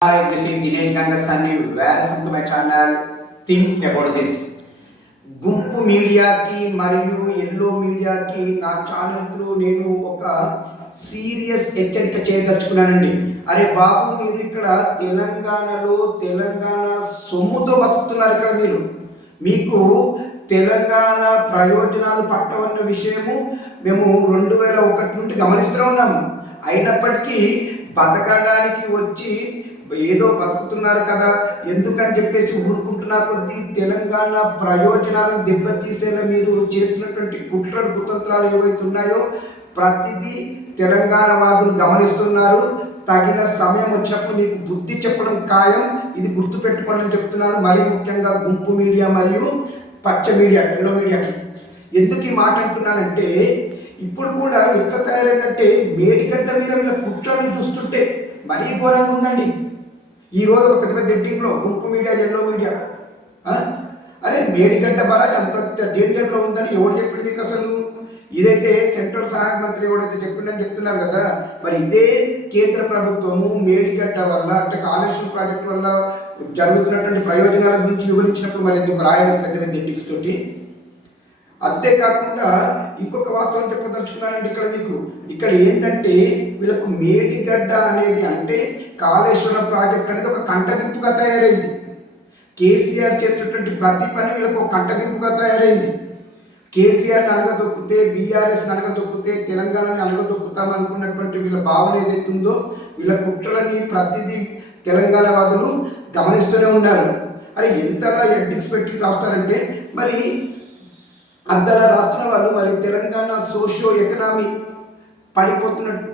Hi, this is Dinesh Gangasani. Welcome to my channel. Think about this. గుంపు మీడియాకి మరియు yellow మీడియాకి నా ఛానల్ త్రూ నేను ఒక సీరియస్ హెచ్చరిక చేయదలుచుకున్నానండి. అరే బాబు, మీరు ఇక్కడ తెలంగాణలో తెలంగాణ సొమ్ముతో బతుకుతున్నారు. ఇక్కడ మీకు తెలంగాణ ప్రయోజనాలు పట్టవన్న విషయము మేము 2001 నుండి గమనిస్తూ ఉన్నాము. అయినప్పటికీ బతకడానికి వచ్చి ఏదో బతుకుతున్నారు కదా, ఎందుకని చెప్పేసి ఊరుకుంటున్నా కొద్దీ తెలంగాణ ప్రయోజనాలను దెబ్బతీసేలా మీరు చేస్తున్నటువంటి కుట్రలు కుతంత్రాలు ఏవైతే ఉన్నాయో ప్రతిదీ తెలంగాణ వాదులు గమనిస్తున్నారు. తగిన సమయం వచ్చినప్పుడు మీకు బుద్ధి చెప్పడం ఖాయం. ఇది గుర్తుపెట్టుకోండి అని చెప్తున్నాను. మరీ ముఖ్యంగా గుంపు మీడియా మరియు పచ్చ మీడియా, ఎల్లో మీడియాకి ఎందుకు ఈ మాట అంటున్నానంటే, ఇప్పుడు కూడా ఎట్లా తయారైందంటే మేడిగడ్డ మీద వీళ్ళ కుట్రను చూస్తుంటే మరీ ఘోరంగా ఉందండి. ఈరోజు ఒక పెద్ద పెద్ద ఎడ్డింగ్లో గుంపు మీడియా, ఎల్లో మీడియా, అరే మేడిగడ్డ బరాజ్ అంత డేంజర్లో ఉందని ఎవరు చెప్పింది మీకు అసలు? ఇదైతే సెంట్రల్ సహాయ మంత్రి ఎవడైతే చెప్పిందని చెప్తున్నారు కదా. మరి ఇదే కేంద్ర ప్రభుత్వము మేడిగడ్డ వల్ల అంటే కాళేశ్వరం ప్రాజెక్టు వల్ల జరుగుతున్నటువంటి ప్రయోజనాల గురించి వివరించినప్పుడు మరి ఎందుకు రాయలేదు పెద్ద పెద్ద ఎడ్డింగ్స్ తోటి? అంతేకాకుండా ఇంకొక వాస్తవం చెప్పదలుచుకున్నానండి. ఇక్కడ ఏంటంటే వీళ్ళకు మేడిగడ్డ అనేది అంటే కాళేశ్వరం ప్రాజెక్ట్ అనేది ఒక కంటగింపుగా తయారైంది. కేసీఆర్ చేసినటువంటి ప్రతి పని వీళ్ళకు ఒక కంటగింపుగా తయారైంది. కేసీఆర్ని అనగదొక్కితే, బీఆర్ఎస్ని అనగదొక్కితే, తెలంగాణని అనగదొక్కుతాం అనుకున్నటువంటి వీళ్ళ భావన ఏదైతుందో, వీళ్ళ కుట్రలని ప్రతిదీ తెలంగాణ వాదులు గమనిస్తూనే ఉన్నారు. అరే ఎంతగా ఎడ్డింగ్స్ పెట్టి రాస్తారంటే మరి అంతలా రాస్తున్న వాళ్ళు మరి తెలంగాణ సోషియో ఎకనామీ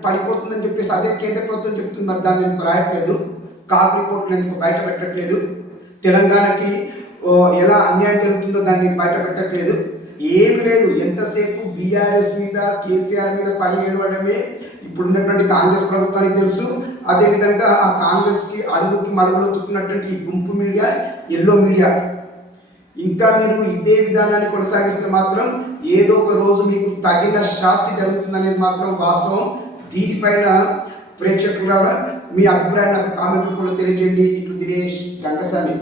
పడిపోతుందని చెప్పేసి అదే కేంద్ర ప్రభుత్వం చెప్తుంది. మరి దాన్ని ఎందుకు రాయట్లేదు? కాగ్ రిపోర్ట్లు ఎందుకు బయట పెట్టట్లేదు? తెలంగాణకి ఎలా అన్యాయం జరుగుతుందో దాన్ని బయట పెట్టట్లేదు. ఏమి లేదు, ఎంతసేపు బీఆర్ఎస్ మీద, కేసీఆర్ మీద పడి ఏడవడమే ఇప్పుడున్నటువంటి కాంగ్రెస్ ప్రభుత్వానికి తెలుసు. అదేవిధంగా ఆ కాంగ్రెస్కి అడుగుకి మడుగులొత్తుతున్నటువంటి ఈ గుంపు మీడియా, ఎల్లో మీడియా ఇంకా మీరు ఇదే విధానాన్ని కొనసాగిస్తే మాత్రం ఏదో ఒక రోజు మీకు తగిన శాస్తి జరుగుతుందనేది మాత్రం వాస్తవం. దీనిపైన ప్రేక్షకుల మీ అభిప్రాయం నాకు కామెంట్ రూపంలో తెలియజేయండి. ఇటు దినేష్ గంగసాని.